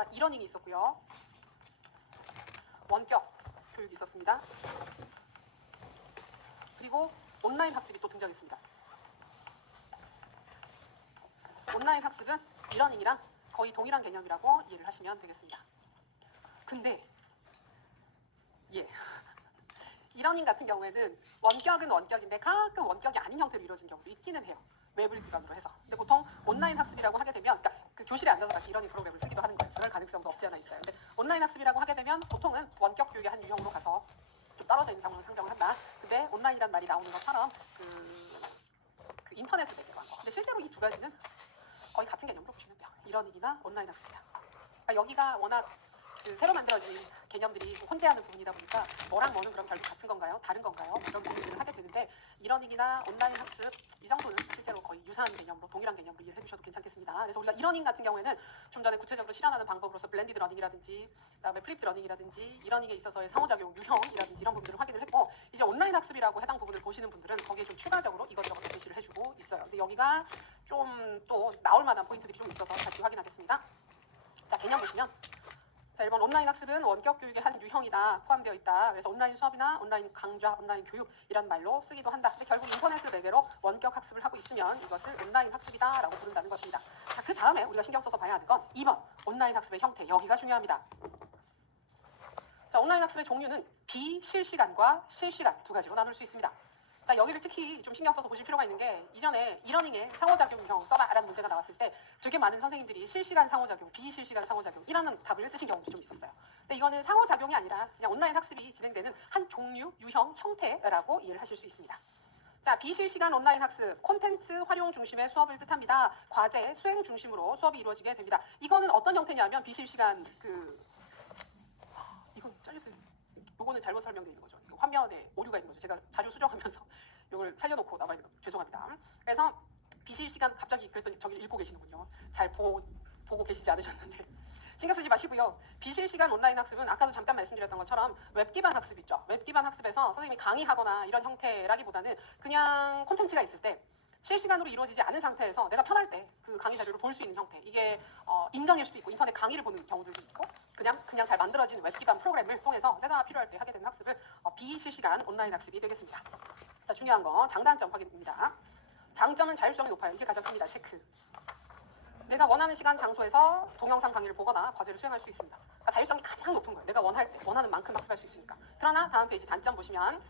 여기가 이러닝이 있었고요. 원격 교육이 있었습니다. 그리고 온라인 학습이 또 등장했습니다. 온라인 학습은 이러닝이랑 거의 동일한 개념이라고 이해를 하시면 되겠습니다. 근데 이러닝 같은 경우에는 원격은 원격인데 가끔 원격이 아닌 형태로 이루어진 경우도 있기는 해요. 웹을 기반으로 해서. 근데 보통 온라인 학습이라고 하게 되면, 그러니까 그 교실에 앉아서 같이 이러닝 프로그램을 쓰기도 하는 거예요. 그럴 가능성도 없지 않아 있어요. 근데 온라인 학습이라고 하게 되면 보통은 원격 교육의 한 유형으로 가서 좀 떨어져 있는 상황을 상정을 한다. 근데 온라인이란 말이 나오는 것처럼 그 인터넷을 매개로 한 거. 근데 실제로 이 두 가지는 거의 같은 개념으로 보시면 돼요. 이러닝이나 온라인 학습이다. 그러니까 여기가 워낙 새로 만들어진 개념들이 혼재하는 부분이다 보니까 뭐랑 뭐는 그럼 결국 같은 건가요? 다른 건가요? 이런 고민들을 하게 되는데 이러닝이나 온라인 학습 이 정도는 실제로 거의 유사한 개념으로 동일한 개념으로 이해를 해주셔도 괜찮겠습니다. 그래서 우리가 이러닝 같은 경우에는 좀 전에 구체적으로 실현하는 방법으로서 블렌디드 러닝이라든지 그다음에 플립드 러닝이라든지 이러닝에 있어서의 상호작용 유형이라든지 이런 부분들을 확인을 했고 이제 온라인 학습이라고 해당 부분을 보시는 분들은 거기에 좀 추가적으로 이것저것 제시를 해주고 있어요. 근데 여기가 좀 또 나올 만한 포인트들이 좀 있어서 같이 확인하겠습니다. 자, 개념 보시면 자, 1번 온라인 학습은 원격 교육의 한 유형이다 포함되어 있다. 그래서 온라인 수업이나 온라인 강좌, 온라인 교육이란 말로 쓰기도 한다. 근데 결국 인터넷을 매개로 원격 학습을 하고 있으면 이것을 온라인 학습이다라고 부른다는 것입니다. 자, 그 다음에 우리가 신경 써서 봐야 하는 건 2번 온라인 학습의 형태. 여기가 중요합니다. 자, 온라인 학습의 종류는 비실시간과 실시간 두 가지로 나눌 수 있습니다. 자, 여기를 특히 좀 신경 써서 보실 필요가 있는 게 이전에 이러닝의 상호작용형 써봐라는 문제가 나왔을 때 되게 많은 선생님들이 실시간 상호작용, 비실시간 상호작용이라는 답을 쓰신 경우도 좀 있었어요. 근데 이거는 상호작용이 아니라 그냥 온라인 학습이 진행되는 한 종류, 유형, 형태라고 이해를 하실 수 있습니다. 자, 비실시간 온라인 학습, 콘텐츠 활용 중심의 수업을 뜻합니다. 과제, 수행 중심으로 수업이 이루어지게 됩니다. 이거는 어떤 형태냐면 비실시간 이건 잘렸어요. 요거는 잘못 설명되어 있는 거죠. 화면에 오류가 있는 거죠. 제가 자료 수정하면서 이걸 살려놓고 나와 있는 거 죄송합니다. 그래서 비실시간 갑자기 그랬더니 저기를 읽고 계시는군요. 잘 보고 계시지 않으셨는데 신경 쓰지 마시고요. 비실시간 온라인 학습은 아까도 잠깐 말씀드렸던 것처럼 웹 기반 학습 있죠. 웹 기반 학습에서 선생님이 강의하거나 이런 형태라기보다는 그냥 콘텐츠가 있을 때 실시간으로 이루어지지 않은 상태에서 내가 편할 때 그 강의 자료를 볼 수 있는 형태. 이게 인강일 수도 있고 인터넷 강의를 보는 경우들도 있고 그냥 잘 만들어진 웹 기반 프로그램을 통해서 내가 필요할 때 하게 되는 학습을 비실시간 온라인 학습이 되겠습니다. 자, 중요한 거 장단점 확인입니다. 장점은 자율성이 높아요. 이게 가장 큽니다. 체크. 내가 원하는 시간, 장소에서 동영상 강의를 보거나 과제를 수행할 수 있습니다. 그러니까 자율성이 가장 높은 거예요. 내가 원할 때, 원하는 만큼 학습할 수 있으니까. 그러나 다음 페이지 단점 보시면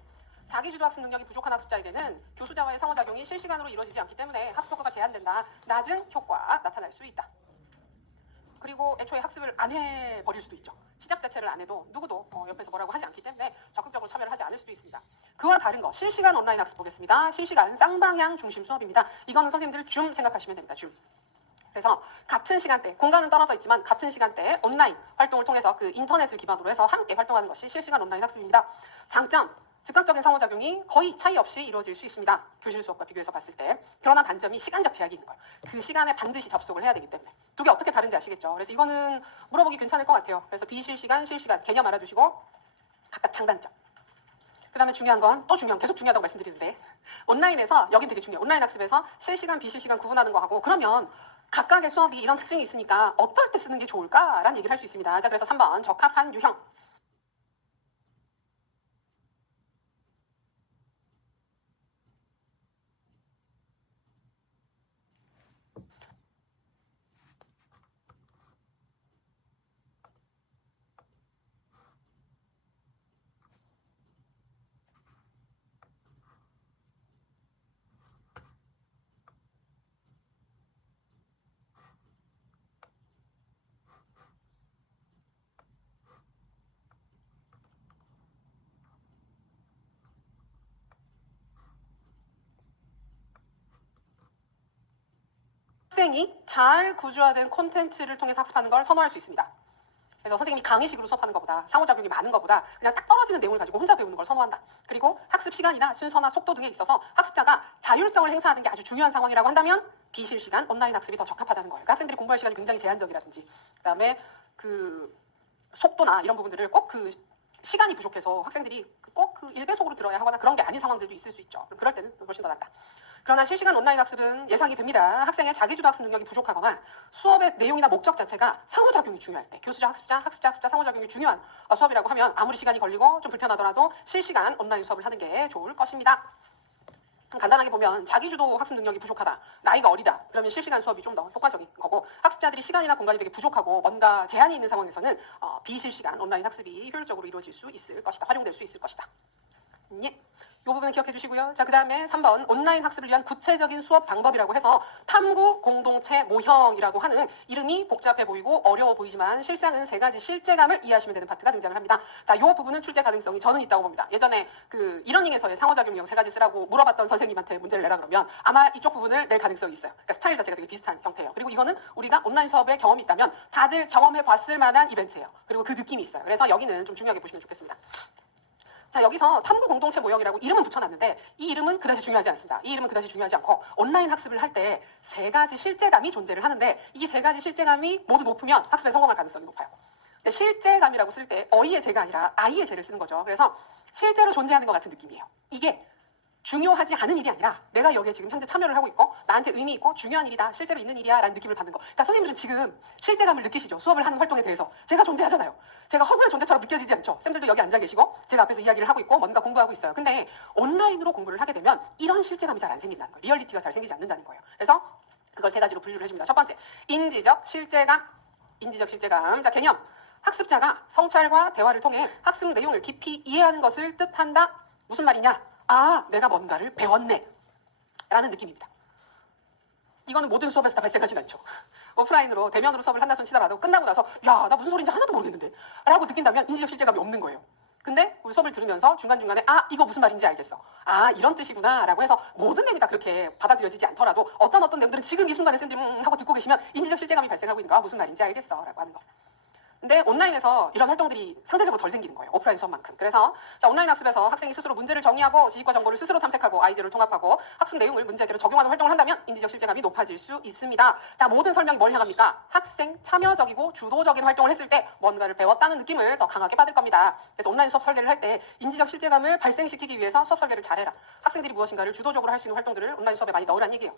자기주도 학습 능력이 부족한 학습자에게는 교수자와의 상호작용이 실시간으로 이루어지지 않기 때문에 학습 효과가 제한된다. 낮은 효과 나타날 수 있다. 그리고 애초에 학습을 안 해버릴 수도 있죠. 시작 자체를 안 해도 누구도 옆에서 뭐라고 하지 않기 때문에 적극적으로 참여를 하지 않을 수도 있습니다. 그와 다른 거 실시간 온라인 학습 보겠습니다. 실시간 쌍방향 중심 수업입니다. 이거는 선생님들 줌 생각하시면 됩니다. 줌. 그래서 같은 시간대, 공간은 떨어져 있지만 같은 시간대에 온라인 활동을 통해서 그 인터넷을 기반으로 해서 함께 활동하는 것이 실시간 온라인 학습입니다. 장점, 즉각적인 상호작용이 거의 차이 없이 이루어질 수 있습니다. 교실 수업과 비교해서 봤을 때. 그러나 단점이 시간적 제약이 있는 거예요. 그 시간에 반드시 접속을 해야 되기 때문에. 두 개 어떻게 다른지 아시겠죠? 그래서 이거는 물어보기 괜찮을 것 같아요. 그래서 비실시간, 실시간 개념 알아두시고 각각 장단점. 그 다음에 중요한 건 또 계속 중요하다고 말씀드리는데 온라인에서, 여긴 되게 중요해요. 온라인 학습에서 실시간, 비실시간 구분하는 거 하고 그러면 각각의 수업이 이런 특징이 있으니까 어떨 때 쓰는 게 좋을까라는 얘기를 할 수 있습니다. 자, 그래서 3번 적합한 유형. 학생이 잘 구조화된 콘텐츠를 통해서 학습하는 걸 선호할 수 있습니다. 그래서 선생님이 강의식으로 수업하는 것보다 상호작용이 많은 것보다 그냥 딱 떨어지는 내용을 가지고 혼자 배우는 걸 선호한다. 그리고 학습 시간이나 순서나 속도 등에 있어서 학습자가 자율성을 행사하는 게 아주 중요한 상황이라고 한다면 비실시간 온라인 학습이 더 적합하다는 거예요. 그러니까 학생들이 공부할 시간이 굉장히 제한적이라든지 그다음에 그 속도나 이런 부분들을 꼭 시간이 부족해서 학생들이 꼭 그 1배속으로 들어야 하거나 그런 게 아닌 상황들도 있을 수 있죠. 그럴 때는 훨씬 더 낫다. 그러나 실시간 온라인 학습은 예상이 됩니다. 학생의 자기주도 학습 능력이 부족하거나 수업의 내용이나 목적 자체가 상호작용이 중요할 때, 교수자, 학습자 상호작용이 중요한 수업이라고 하면 아무리 시간이 걸리고 좀 불편하더라도 실시간 온라인 수업을 하는 게 좋을 것입니다. 간단하게 보면 자기주도 학습 능력이 부족하다, 나이가 어리다, 그러면 실시간 수업이 좀 더 효과적인 거고, 학습자들이 시간이나 공간이 되게 부족하고 뭔가 제한이 있는 상황에서는 비실시간 온라인 학습이 효율적으로 이루어질 수 있을 것이다, 활용될 수 있을 것이다. 예. 이 부분은 기억해 주시고요. 자, 그 다음에 3번 온라인 학습을 위한 구체적인 수업 방법이라고 해서 탐구 공동체 모형이라고 하는 이름이 복잡해 보이고 어려워 보이지만 실상은 3가지 실제감을 이해하시면 되는 파트가 등장을 합니다. 자, 이 부분은 출제 가능성이 저는 있다고 봅니다. 예전에 그 이러닝에서의 상호작용형 3가지 쓰라고 물어봤던 선생님한테 문제를 내라 그러면 아마 이쪽 부분을 낼 가능성이 있어요. 그러니까 스타일 자체가 되게 비슷한 형태예요. 그리고 이거는 우리가 온라인 수업에 경험이 있다면 다들 경험해 봤을 만한 이벤트예요. 그리고 그 느낌이 있어요. 그래서 여기는 좀 중요하게 보시면 좋겠습니다. 자, 여기서 탐구 공동체 모형이라고 이름은 붙여놨는데 이 이름은 그다지 중요하지 않습니다. 이 이름은 그다지 중요하지 않고 온라인 학습을 할 때 3가지 실제감이 존재를 하는데 이 3가지 실제감이 모두 높으면 학습에 성공할 가능성이 높아요. 근데 실제감이라고 쓸 때 어이의 제가 아니라 아이의 제를 쓰는 거죠. 그래서 실제로 존재하는 것 같은 느낌이에요. 이게 중요하지 않은 일이 아니라 내가 여기에 지금 현재 참여를 하고 있고 나한테 의미 있고 중요한 일이다, 실제로 있는 일이야 라는 느낌을 받는 거. 그러니까 선생님들은 지금 실제감을 느끼시죠? 수업을 하는 활동에 대해서 제가 존재하잖아요. 제가 허구의 존재처럼 느껴지지 않죠? 쌤들도 여기 앉아 계시고 제가 앞에서 이야기를 하고 있고 뭔가 공부하고 있어요. 근데 온라인으로 공부를 하게 되면 이런 실제감이 잘 안 생긴다는 거예요. 리얼리티가 잘 생기지 않는다는 거예요. 그래서 그걸 3가지로 분류를 해줍니다. 첫 번째, 인지적 실제감. 인지적 실제감. 자, 개념. 학습자가 성찰과 대화를 통해 학습 내용을 깊이 이해하는 것을 뜻한다. 무슨 말이냐? 아, 내가 뭔가를 배웠네 라는 느낌입니다. 이거는 모든 수업에서 다 발생하진 않죠. 오프라인으로 대면으로 수업을 한다 손 치더라도 끝나고 나서 야, 나 무슨 소리인지 하나도 모르겠는데 라고 느낀다면 인지적 실제감이 없는 거예요. 근데 우리 수업을 들으면서 중간중간에 아, 이거 무슨 말인지 알겠어, 아, 이런 뜻이구나 라고 해서 모든 내용이 다 그렇게 받아들여지지 않더라도 어떤 내용들은 지금 이 순간에 쌤들이 하고 듣고 계시면 인지적 실제감이 발생하고 있는 거, 아, 무슨 말인지 알겠어 라고 하는 거. 근데 온라인에서 이런 활동들이 상대적으로 덜 생기는 거예요. 오프라인 수업만큼. 그래서 자, 온라인 학습에서 학생이 스스로 문제를 정리하고 지식과 정보를 스스로 탐색하고 아이디어를 통합하고 학습 내용을 문제 해결에 적용하는 활동을 한다면 인지적 실제감이 높아질 수 있습니다. 자, 모든 설명이 뭘 향합니까? 학생 참여적이고 주도적인 활동을 했을 때 뭔가를 배웠다는 느낌을 더 강하게 받을 겁니다. 그래서 온라인 수업 설계를 할 때 인지적 실제감을 발생시키기 위해서 수업 설계를 잘해라. 학생들이 무엇인가를 주도적으로 할 수 있는 활동들을 온라인 수업에 많이 넣으라는 얘기예요.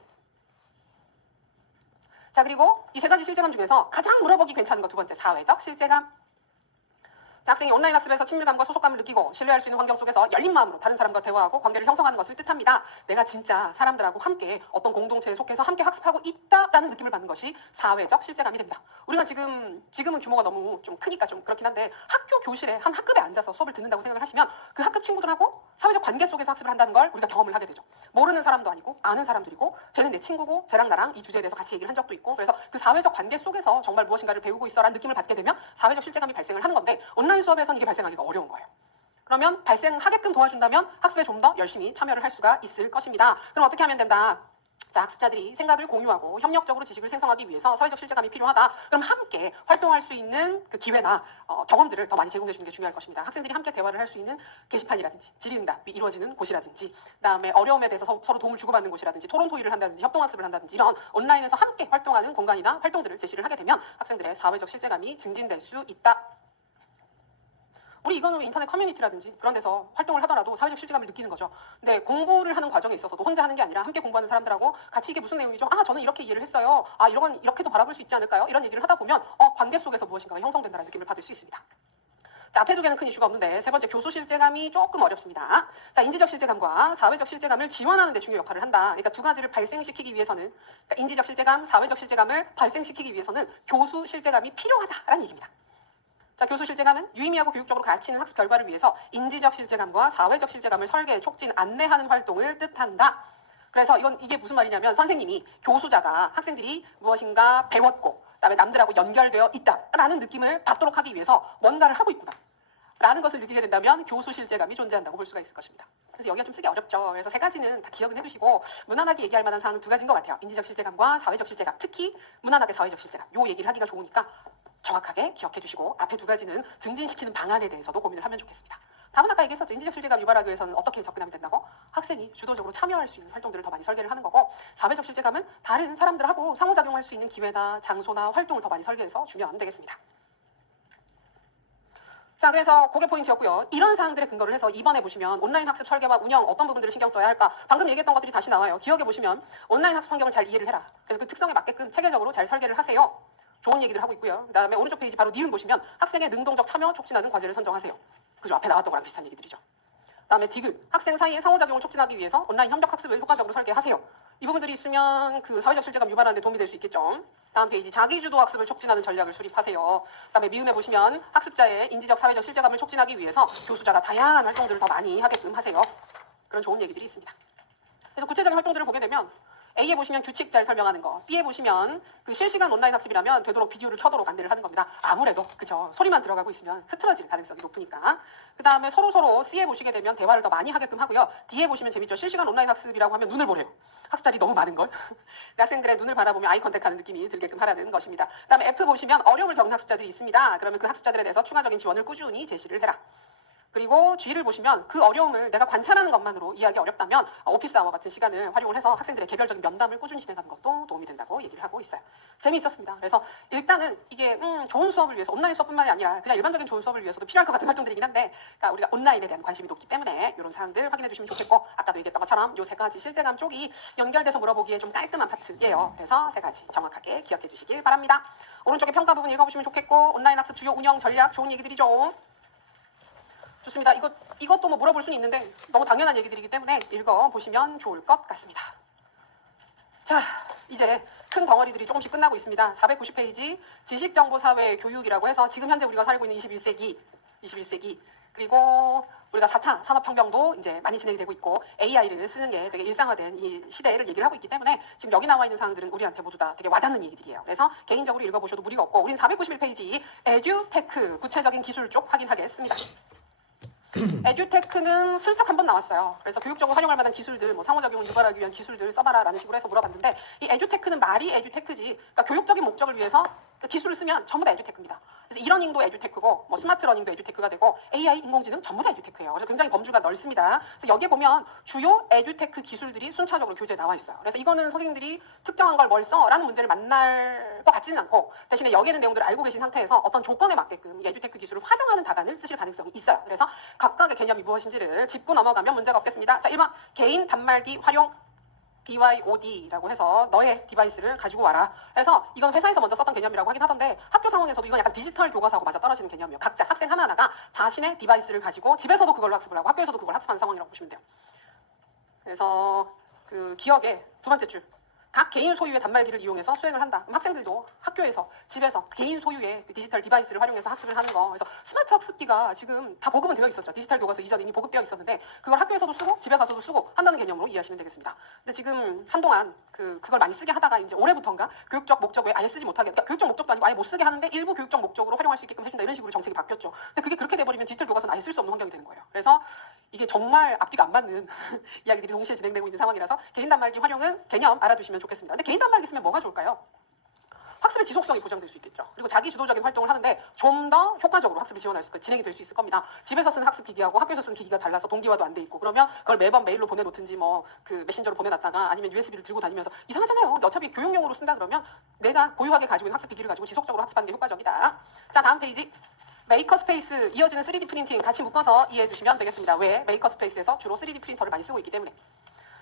자, 그리고 이 3가지 실제감 중에서 가장 물어보기 괜찮은 거 2번째, 사회적 실제감. 자, 학생이 온라인 학습에서 친밀감과 소속감을 느끼고 신뢰할 수 있는 환경 속에서 열린 마음으로 다른 사람과 대화하고 관계를 형성하는 것을 뜻합니다. 내가 진짜 사람들하고 함께 어떤 공동체에 속해서 함께 학습하고 있다라는 느낌을 받는 것이 사회적 실제감이 됩니다. 우리가 지금은 규모가 너무 좀 크니까 좀 그렇긴 한데 학교 교실에 한 학급에 앉아서 수업을 듣는다고 생각을 하시면 그 학급 친구들하고 사회적 관계 속에서 학습을 한다는 걸 우리가 경험을 하게 되죠. 모르는 사람도 아니고 아는 사람들이고 쟤는 내 친구고 쟤랑 나랑 이 주제에 대해서 같이 얘기를 한 적도 있고, 그래서 그 사회적 관계 속에서 정말 무엇인가를 배우고 있어라는 느낌을 받게 되면 사회적 실제감이 발생을 하는 건데 온라인 수업에서는 이게 발생하기가 어려운 거예요. 그러면 발생하게끔 도와준다면 학습에 좀 더 열심히 참여를 할 수가 있을 것입니다. 그럼 어떻게 하면 된다? 자, 학습자들이 생각을 공유하고 협력적으로 지식을 생성하기 위해서 사회적 실제감이 필요하다. 그럼 함께 활동할 수 있는 그 기회나 경험들을 더 많이 제공해 주는 게 중요할 것입니다. 학생들이 함께 대화를 할 수 있는 게시판이라든지 질의응답이 이루어지는 곳이라든지, 그다음에 어려움에 대해서 서로 도움을 주고받는 곳이라든지, 토론 토의를 한다든지, 협동학습을 한다든지, 이런 온라인에서 함께 활동하는 공간이나 활동들을 제시를 하게 되면 학생들의 사회적 실제감이 증진될 수 있다. 우리 이거는 인터넷 커뮤니티라든지 그런 데서 활동을 하더라도 사회적 실제감을 느끼는 거죠. 근데 공부를 하는 과정에 있어서도 혼자 하는 게 아니라 함께 공부하는 사람들하고 같이 이게 무슨 내용이죠? 아, 저는 이렇게 이해를 했어요. 아, 이런 이렇게도 바라볼 수 있지 않을까요? 이런 얘기를 하다 보면 관계 속에서 무엇인가가 형성된다는 느낌을 받을 수 있습니다. 자, 앞에 2개는 큰 이슈가 없는데 3번째, 교수 실제감이 조금 어렵습니다. 자, 인지적 실제감과 사회적 실제감을 지원하는 데 중요 역할을 한다. 그러니까 2가지를 발생시키기 위해서는, 그러니까 인지적 실제감, 사회적 실제감을 발생시키기 위해서는 교수 실제감이 필요하다라는 얘기입니다. 자, 교수 실제감은 유의미하고 교육적으로 가치 있는 학습 결과를 위해서 인지적 실제감과 사회적 실제감을 설계, 촉진, 안내하는 활동을 뜻한다. 그래서 이게 무슨 말이냐면 선생님이, 교수자가 학생들이 무엇인가 배웠고 그다음에 남들하고 연결되어 있다라는 느낌을 받도록 하기 위해서 뭔가를 하고 있구나 라는 것을 느끼게 된다면 교수 실제감이 존재한다고 볼 수가 있을 것입니다. 그래서 여기가 좀 쓰기 어렵죠. 그래서 3가지는 다 기억은 해두시고 무난하게 얘기할 만한 사항은 2가지인 것 같아요. 인지적 실제감과 사회적 실제감, 특히 무난하게 사회적 실제감, 요 얘기를 하기가 좋으니까 정확하게 기억해 두시고 앞에 2가지는 증진시키는 방안에 대해서도 고민을 하면 좋겠습니다. 다음은 아까 얘기했었죠. 인지적 실제감 유발하기 위해서는 어떻게 접근하면 된다고? 학생이 주도적으로 참여할 수 있는 활동들을 더 많이 설계를 하는 거고, 사회적 실제감은 다른 사람들하고 상호작용할 수 있는 기회나 장소나 활동을 더 많이 설계해서 주면 되겠습니다. 자, 그래서 그게 포인트였고요. 이런 사항들에 근거를 해서 이번에 보시면 온라인 학습 설계와 운영 어떤 부분들을 신경 써야 할까? 방금 얘기했던 것들이 다시 나와요. 기억해 보시면 온라인 학습 환경을 잘 이해를 해라. 그래서 그 특성에 맞게끔 체계적으로 잘 설계를 하세요. 좋은 얘기들 하고 있고요. 그 다음에 오른쪽 페이지 바로 니은 보시면 학생의 능동적 참여 촉진하는 과제를 선정하세요. 그죠? 앞에 나왔던 거랑 비슷한 얘기들이죠. 그 다음에 디귿, 학생 사이의 상호작용을 촉진하기 위해서 온라인 협력 학습을 효과적으로 설계하세요. 이 부분들이 있으면 그 사회적 실제감 유발하는 데 도움이 될 수 있겠죠. 다음 페이지, 자기주도 학습을 촉진하는 전략을 수립하세요. 그 다음에 미음에 보시면 학습자의 인지적 사회적 실제감을 촉진하기 위해서 교수자가 다양한 활동들을 더 많이 하게끔 하세요. 그런 좋은 얘기들이 있습니다. 그래서 구체적인 활동들을 보게 되면 A에 보시면 규칙 잘 설명하는 거, B에 보시면 그 실시간 온라인 학습이라면 되도록 비디오를 켜도록 안내를 하는 겁니다. 아무래도 그죠, 소리만 들어가고 있으면 흐트러질 가능성이 높으니까. 그 다음에 서로 C에 보시게 되면 대화를 더 많이 하게끔 하고요. D에 보시면 재밌죠. 실시간 온라인 학습이라고 하면 눈을 보래요. 학습자들이 너무 많은 걸. 학생들의 눈을 바라보며 아이 컨택하는 느낌이 들게끔 하라는 것입니다. 그 다음에 F 보시면 어려움을 겪는 학습자들이 있습니다. 그러면 그 학습자들에 대해서 추가적인 지원을 꾸준히 제시를 해라. 그리고 G를 보시면 그 어려움을 내가 관찰하는 것만으로 이해하기 어렵다면 오피스 아워 같은 시간을 활용을 해서 학생들의 개별적인 면담을 꾸준히 진행하는 것도 도움이 된다고 얘기를 하고 있어요. 재미있었습니다. 그래서 일단은 이게 좋은 수업을 위해서 온라인 수업뿐만이 아니라 그냥 일반적인 좋은 수업을 위해서도 필요할 것 같은 활동들이긴 한데, 그러니까 우리가 온라인에 대한 관심이 높기 때문에 이런 사항들 확인해 주시면 좋겠고, 아까도 얘기했던 것처럼 이 세 가지 실제감 쪽이 연결돼서 물어보기에 좀 깔끔한 파트예요. 그래서 세 가지 정확하게 기억해 주시길 바랍니다. 오른쪽에 평가 부분 읽어보시면 좋겠고, 온라인 학습 주요 운영 전략 좋은 얘기들이죠. 좋습니다. 이것도 뭐 물어볼 수는 있는데 너무 당연한 얘기들이기 때문에 읽어보시면 좋을 것 같습니다. 자, 이제 큰 덩어리들이 조금씩 끝나고 있습니다. 490페이지 지식정보사회 교육이라고 해서 지금 현재 우리가 살고 있는 21세기 그리고 우리가 4차 산업혁명도 이제 많이 진행이 되고 있고 AI를 쓰는 게 되게 일상화된 이 시대를 얘기를 하고 있기 때문에 지금 여기 나와 있는 사항들은 우리한테 모두 다 되게 와닿는 얘기들이에요. 그래서 개인적으로 읽어보셔도 무리가 없고, 우리는 491페이지 에듀테크 구체적인 기술 쪽 확인하겠습니다. 에듀테크는 슬쩍 한번 나왔어요. 그래서 교육적으로 활용할 만한 기술들, 뭐 상호작용을 유발하기 위한 기술들 써봐라라는 식으로 해서 물어봤는데, 이 에듀테크는 말이 에듀테크지, 그러니까 교육적인 목적을 위해서 그 기술을 쓰면 전부 다 에듀테크입니다. 그래서 이러닝도 에듀테크고, 뭐 스마트 러닝도 에듀테크가 되고, AI 인공지능 전부 다 에듀테크예요. 그래서 굉장히 범주가 넓습니다. 그래서 여기에 보면 주요 에듀테크 기술들이 순차적으로 교재에 나와 있어요. 그래서 이거는 선생님들이 특정한 걸 뭘 써라는 문제를 만날 것 같지는 않고, 대신에 여기에 있는 내용들을 알고 계신 상태에서 어떤 조건에 맞게끔 이 에듀테크 기술을 활용하는 답안을 쓰실 가능성이 있어요. 그래서 각각의 개념이 무엇인지를 짚고 넘어가면 문제가 없겠습니다. 자, 1번 개인 단말기 활용 BYOD라고 해서 너의 디바이스를 가지고 와라. 그래서 이건 회사에서 먼저 썼던 개념이라고 하긴 하던데, 학교 상황에서도 이건 약간 디지털 교과서하고 맞아 떨어지는 개념이에요. 각자 학생 하나하나가 자신의 디바이스를 가지고 집에서도 그걸로 학습을 하고 학교에서도 그걸 학습하는 상황이라고 보시면 돼요. 그래서 그 기억에 두 번째 줄, 각 개인 소유의 단말기를 이용해서 수행을 한다. 그럼 학생들도 학교에서, 집에서 개인 소유의 그 디지털 디바이스를 활용해서 학습을 하는 거. 그래서 스마트 학습기가 지금 다 보급은 되어 있었죠. 디지털 교과서 이전 이미 보급되어 있었는데 그걸 학교에서도 쓰고 집에 가서도 쓰고 한다는 개념으로 이해하시면 되겠습니다. 근데 지금 한동안 그걸 많이 쓰게 하다가 이제 올해부터인가 교육적 목적에 아예 쓰지 못하게, 그러니까 교육적 목적도 아니고 아예 못 쓰게 하는데 일부 교육적 목적으로 활용할 수 있게끔 해준다, 이런 식으로 정책이 바뀌었죠. 근데 그게 그렇게 돼버리면 디지털 교과서는 아예 쓸 수 없는 환경이 되는 거예요. 그래서 이게 정말 앞뒤가 안 맞는 이야기들이 동시에 진행되고 있는 상황이라서 개인 단말기 활용은 개념 알아두시면 좋겠습니다. 근데 개인 단말기 쓰면 뭐가 좋을까요? 학습의 지속성이 보장될 수 있겠죠. 그리고 자기 주도적인 활동을 하는데 좀 더 효과적으로 학습을 지원할 수 있고 진행이 될 수 있을 겁니다. 집에서 쓰는 학습 기기하고 학교에서 쓰는 기기가 달라서 동기화도 안 돼 있고, 그러면 그걸 매번 메일로 보내놓든지 뭐 그 메신저로 보내놨다가 아니면 USB를 들고 다니면서 이상하잖아요. 근데 어차피 교육용으로 쓴다 그러면 내가 고유하게 가지고 있는 학습 기기를 가지고 지속적으로 학습하는 게 효과적이다. 자, 다음 페이지. 메이커스페이스 이어지는 3D 프린팅 같이 묶어서 이해해 주시면 되겠습니다. 왜? 메이커스페이스에서 주로 3D 프린터를 많이 쓰고 있기 때문에.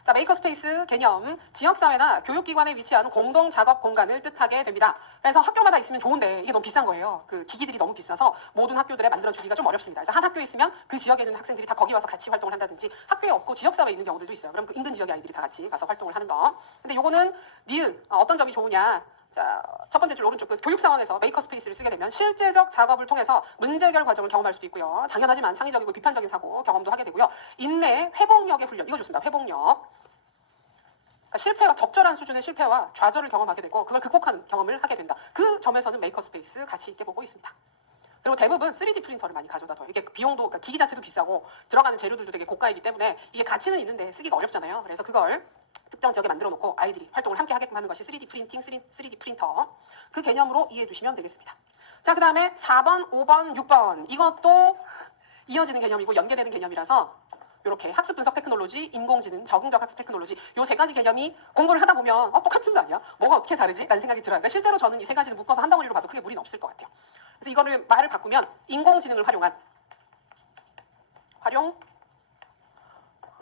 자, 메이커스페이스 개념, 지역사회나 교육기관에 위치한 공동 작업 공간을 뜻하게 됩니다. 그래서 학교마다 있으면 좋은데 이게 너무 비싼 거예요. 그 기기들이 너무 비싸서 모든 학교들에 만들어주기가 좀 어렵습니다. 그래서 한 학교에 있으면 그 지역에 있는 학생들이 다 거기 와서 같이 활동을 한다든지, 학교에 없고 지역사회에 있는 경우들도 있어요. 그럼 그 인근 지역의 아이들이 다 같이 가서 활동을 하는 거. 근데 요거는 니은, 어떤 점이 좋으냐. 자, 첫 번째 줄 오른쪽, 그 교육 상황에서 메이커 스페이스를 쓰게 되면 실제적 작업을 통해서 문제 해결 과정을 경험할 수도 있고요. 당연하지만 창의적이고 비판적인 사고 경험도 하게 되고요. 인내, 회복력의 훈련, 이거 좋습니다. 회복력. 그러니까 실패와, 적절한 수준의 실패와 좌절을 경험하게 되고 그걸 극복하는 경험을 하게 된다. 그 점에서는 메이커 스페이스 가치 있게 보고 있습니다. 그리고 대부분 3D 프린터를 많이 가져다 둬요. 이게 비용도, 그러니까 기기 자체도 비싸고 들어가는 재료들도 되게 고가이기 때문에 이게 가치는 있는데 쓰기가 어렵잖아요. 그래서 그걸 특정 지역에 만들어 놓고 아이들이 활동을 함께 하게끔 하는 것이 3D 프린팅, 3D 프린터. 그 개념으로 이해해 두시면 되겠습니다. 자, 그 다음에 4번, 5번, 6번. 이것도 이어지는 개념이고 연계되는 개념이라서 이렇게 학습 분석 테크놀로지, 인공지능, 적응적 학습 테크놀로지, 요 세 가지 개념이 공부를 하다 보면 똑같은 거 아니야? 뭐가 어떻게 다르지? 라는 생각이 들어요. 그러니까 실제로 저는 이 세 가지를 묶어서 한 덩어리로 봐도 크게 무리는 없을 것 같아요. 그래서 이거를 말을 바꾸면 인공지능을 활용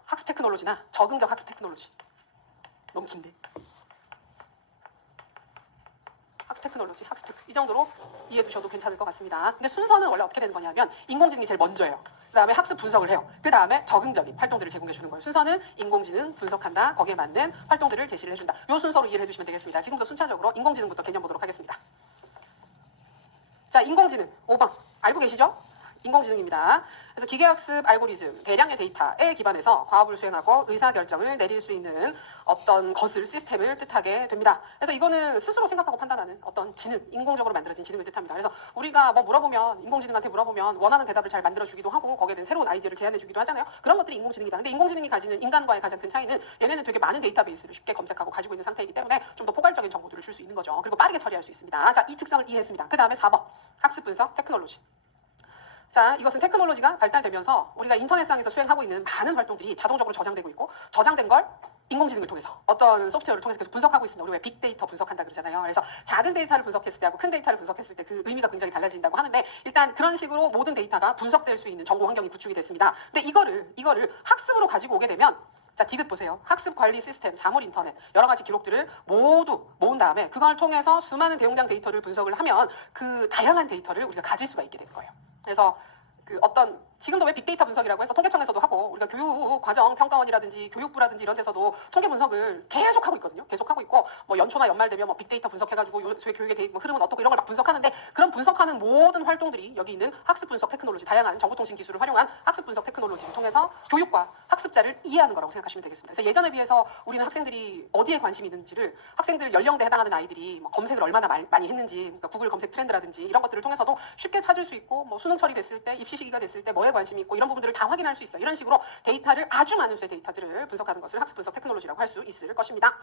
학습 테크놀로지나 적응적 학습 테크놀로지. 너무 긴데. 학습 테크놀로지, 이 정도로 이해해 두셔도 괜찮을 것 같습니다. 근데 순서는 원래 어떻게 되는 거냐면 인공지능이 제일 먼저예요. 그 다음에 학습 분석을 해요. 그 다음에 적응적인 활동들을 제공해 주는 거예요. 순서는 인공지능 분석한다. 거기에 맞는 활동들을 제시를 해준다. 이 순서로 이해를 해주시면 되겠습니다. 지금부터 순차적으로 인공지능부터 개념 보도록 하겠습니다. 자, 인공지능 5번 알고 계시죠? 인공지능입니다. 그래서 기계학습 알고리즘, 대량의 데이터에 기반해서 과업을 수행하고 의사결정을 내릴 수 있는 어떤 것을, 시스템을 뜻하게 됩니다. 그래서 이거는 스스로 생각하고 판단하는 어떤 지능, 인공적으로 만들어진 지능을 뜻합니다. 그래서 우리가 뭐 물어보면, 인공지능한테 물어보면 원하는 대답을 잘 만들어주기도 하고 거기에 대한 새로운 아이디어를 제안해주기도 하잖아요. 그런 것들이 인공지능이다. 근데 인공지능이 가지는 인간과의 가장 큰 차이는 얘네는 되게 많은 데이터베이스를 쉽게 검색하고 가지고 있는 상태이기 때문에 좀 더 포괄적인 정보들을 줄 수 있는 거죠. 그리고 빠르게 처리할 수 있습니다. 자, 이 특성을 이해했습니다. 그 다음에 4번 학습 분석 테크놀로지. 자, 이것은 테크놀로지가 발달되면서 우리가 인터넷상에서 수행하고 있는 많은 활동들이 자동적으로 저장되고 있고 저장된 걸 인공지능을 통해서 어떤 소프트웨어를 통해서 계속 분석하고 있습니다. 우리 왜 빅데이터 분석한다 그러잖아요. 그래서 작은 데이터를 분석했을 때하고 큰 데이터를 분석했을 때 그 의미가 굉장히 달라진다고 하는데 일단 그런 식으로 모든 데이터가 분석될 수 있는 정보 환경이 구축이 됐습니다. 근데 이거를 학습으로 가지고 오게 되면 자, 디귿 보세요. 학습 관리 시스템, 사물 인터넷, 여러 가지 기록들을 모두 모은 다음에 그걸 통해서 수많은 대용량 데이터를 분석을 하면 그 다양한 데이터를 우리가 가질 수가 있게 되는 거예요. 그래서 그 어떤 지금도 왜 빅데이터 분석이라고 해서 통계청에서도 하고 우리가 교육과정평가원이라든지 교육부라든지 이런 데서도 통계 분석을 계속 하고 있거든요. 계속 하고 있고 뭐 연초나 연말 되면 뭐 빅데이터 분석해가지고 요새 교육의 뭐 흐름은 어떻고 이런 걸 막 분석하는데 그런 분석하는 모든 활동들이 여기 있는 학습 분석 테크놀로지, 다양한 정보통신 기술을 활용한 학습 분석 테크놀로지를 통해서 교육과 학습자를 이해하는 거라고 생각하시면 되겠습니다. 그래서 예전에 비해서 우리는 학생들이 어디에 관심이 있는지를 학생들 연령대에 해당하는 아이들이 뭐 검색을 얼마나 많이 했는지 그러니까 구글 검색 트렌드라든지 이런 것들을 통해서도 쉽게 찾을 수 있고 뭐 수능 처리됐을 때 입시 시기가 됐을 때 뭐에 관심이 있고 이런 부분들을 다 확인할 수 있어요. 이런 식으로 데이터를 아주 많은 수의 데이터들을 분석하는 것을 학습 분석 테크놀로지라고 할 수 있을 것입니다.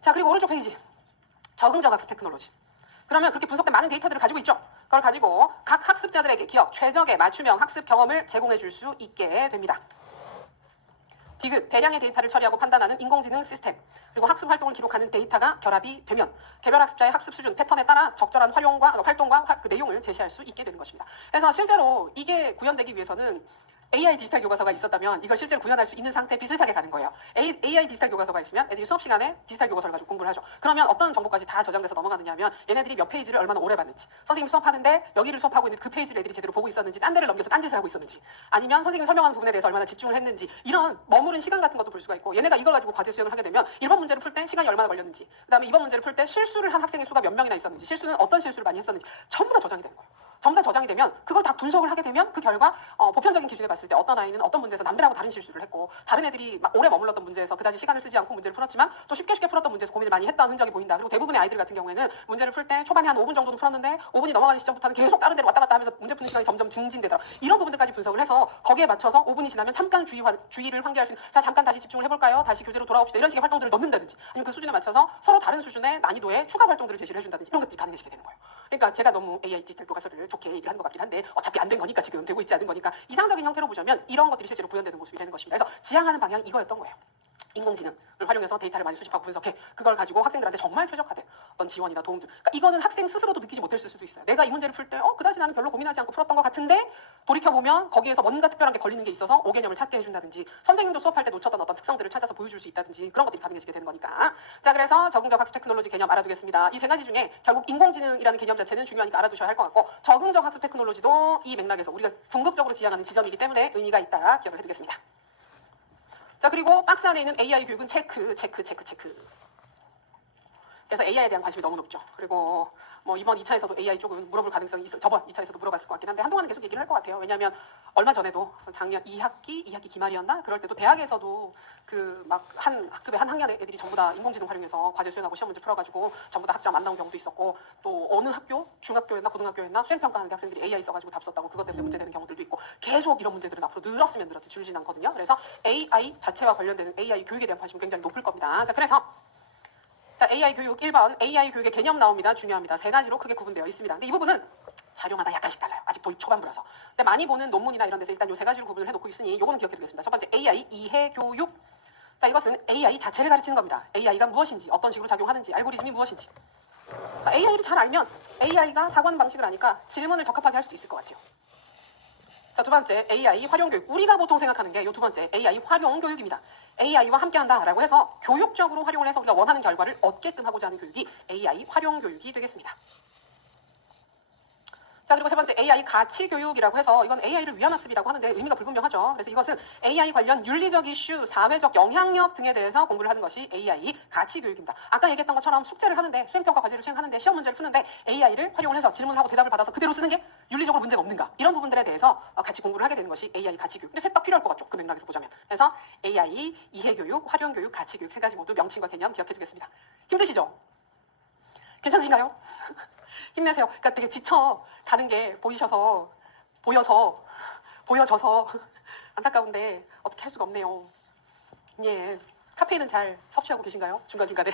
자, 그리고 오른쪽 페이지 적응적 학습 테크놀로지. 그러면 그렇게 분석된 많은 데이터들을 가지고 있죠. 그걸 가지고 각 학습자들에게 기억, 최적의 맞춤형 학습 경험을 제공해 줄 수 있게 됩니다. 디귿, 대량의 데이터를 처리하고 판단하는 인공지능 시스템, 그리고 학습 활동을 기록하는 데이터가 결합이 되면 개별 학습자의 학습 수준, 패턴에 따라 적절한 활동과 그 내용을 제시할 수 있게 되는 것입니다. 그래서 실제로 이게 구현되기 위해서는 AI 디지털 교과서가 있었다면 이걸 실제로 구현할 수 있는 상태에 비슷하게 가는 거예요. AI 디지털 교과서가 있으면 애들이 수업 시간에 디지털 교과서를 가지고 공부를 하죠. 그러면 어떤 정보까지 다 저장돼서 넘어가느냐 하면 얘네들이 몇 페이지를 얼마나 오래 봤는지, 선생님 수업하는데 여기를 수업하고 있는 그 페이지를 애들이 제대로 보고 있었는지, 딴 데를 넘겨서 딴 짓을 하고 있었는지, 아니면 선생님이 설명하는 부분에 대해서 얼마나 집중을 했는지, 이런 머무른 시간 같은 것도 볼 수가 있고, 얘네가 이걸 가지고 과제 수행을 하게 되면 1번 문제를 풀 때 시간이 얼마나 걸렸는지, 그 다음에 2번 문제를 풀 때 실수를 한 학생의 수가 몇 명이나 있었는지, 실수는 어떤 실수를 많이 했었는지 전부 다 저장이 되는 거예요. 전부 다 저장이 되면 그걸 다 분석을 하게 되면 그 결과 보편적인 기준에 봤을 때 어떤 아이는 어떤 문제에서 남들하고 다른 실수를 했고, 다른 애들이 막 오래 머물렀던 문제에서 그다지 시간을 쓰지 않고 문제를 풀었지만 또 쉽게 풀었던 문제에서 고민을 많이 했다는 흔적이 보인다. 그리고 대부분의 아이들 같은 경우에는 문제를 풀 때 초반에 한 5분 정도는 풀었는데 5분이 넘어가는 시점부터는 계속 다른 데로 왔다 갔다 하면서 문제 푸는 시간이 점점 증진되더라. 이런 부분들까지 분석을 해서 거기에 맞춰서 5분이 지나면 잠깐 주의를 환기할 수 있는, 자 잠깐 다시 집중을 해볼까요? 다시 교재로 돌아옵시다. 이런 식의 활동들을 넣는다든지, 아니면 그 수준에 맞춰서 서로 다른 수준의 난이도의 추가 활동들을 제시를 해준다든지, 이런 것들이 가능해지게 되는 거예요. 그러니까 제가 너무 AI 디지털 교과서를 좋게 얘기를 하는 것 같긴 한데 어차피 안 된 거니까, 지금 되고 있지 않은 거니까 이상적인 형태로 보자면 이런 것들이 실제로 구현되는 모습이 되는 것입니다. 그래서 지향하는 방향이 이거였던 거예요. 인공지능을 활용해서 데이터를 많이 수집하고 분석해 그걸 가지고 학생들한테 정말 최적화된 어떤 지원이나 도움들, 그러니까 이거는 학생 스스로도 느끼지 못했을 수도 있어요. 내가 이 문제를 풀 때 그다지 나는 별로 고민하지 않고 풀었던 것 같은데 돌이켜보면 거기에서 뭔가 특별한 게 걸리는 게 있어서 오개념을 찾게 해준다든지, 선생님도 수업할 때 놓쳤던 어떤 특성들을 찾아서 보여줄 수 있다든지, 그런 것들이 가능해지게 되는 거니까. 자, 그래서 적응적 학습 테크놀로지 개념 알아두겠습니다. 이 세 가지 중에 결국 인공지능이라는 개념 자체는 중요하니까 알아두셔야 할 것 같고, 적응적 학습 테크놀로지도 이 맥락에서 우리가 궁극적으로 지향하는 지점이기 때문에 의미가 있다 기억을 해두겠습니다. 자, 그리고 박스 안에 있는 AI 교육은 체크. 그래서 AI에 대한 관심이 너무 높죠. 그리고 뭐 이번 2차에서도 AI 쪽은 물어볼 가능성이 있어. 저번 2차에서도 물어봤을 것 같긴 한데 한동안은 계속 얘기를 할 것 같아요. 왜냐하면 얼마 전에도 작년 2학기 기말이었나? 그럴 때도 대학에서도 그 막 한 학급에 한 학년 애들이 전부 다 인공지능 활용해서 과제 수행하고 시험 문제 풀어가지고 전부 다 학점 안 나온 경우도 있었고, 또 어느 학교, 중학교였나 고등학교였나 수행평가하는데 학생들이 AI 써가지고 답 썼다고 그것 때문에 문제 되는 경우들도 있고, 계속 이런 문제들은 앞으로 늘었으면 늘었지 줄진 않거든요. 그래서 AI 자체와 관련되는 AI 교육에 대한 관심이 굉장히 높을 겁니다. 자, 그래서 자, AI 교육 1번, AI 교육의 개념 나옵니다. 중요합니다. 세 가지로 크게 구분되어 있습니다. 근데 이 부분은 자료마다 약간씩 달라요. 아직 도입 초반부라서. 근데 많이 보는 논문이나 이런 데서 일단 이 세 가지로 구분을 해놓고 있으니 요거는 기억해두겠습니다. 첫 번째, AI 이해 교육. 자, 이것은 AI 자체를 가르치는 겁니다. AI가 무엇인지, 어떤 식으로 작용하는지, 알고리즘이 무엇인지. AI를 잘 알면 AI가 사고하는 방식을 아니까 질문을 적합하게 할 수도 있을 것 같아요. 자, 두 번째, AI 활용 교육. 우리가 보통 생각하는 게 이 두 번째, AI 활용 교육입니다. AI와 함께 한다라고 해서 교육적으로 활용을 해서 우리가 원하는 결과를 얻게끔 하고자 하는 교육이 AI 활용 교육이 되겠습니다. 자, 그리고 세 번째, AI 가치 교육이라고 해서 이건 AI를 위한 학습이라고 하는데 의미가 불분명하죠. 그래서 이것은 AI 관련 윤리적 이슈, 사회적 영향력 등에 대해서 공부를 하는 것이 AI 가치 교육입니다. 아까 얘기했던 것처럼 숙제를 하는데, 수행평가 과제를 수행하는데, 시험 문제를 푸는데 AI를 활용을 해서 질문하고 대답을 받아서 그대로 쓰는 게 윤리적으로 문제가 없는가, 이런 부분들에 대해서 같이 공부를 하게 되는 것이 AI 가치 교육. 근데 셋 다 필요할 것 같죠, 그 맥락에서 보자면. 그래서 AI 이해 교육, 활용 교육, 가치 교육 세 가지 모두 명칭과 개념 기억해 두겠습니다. 힘드시죠? 괜찮으신가요? 힘내세요. 그러니까 되게 지쳐 가는 게 보여져서 안타까운데 어떻게 할 수가 없네요. 예. 카페인은 잘 섭취하고 계신가요? 중간중간에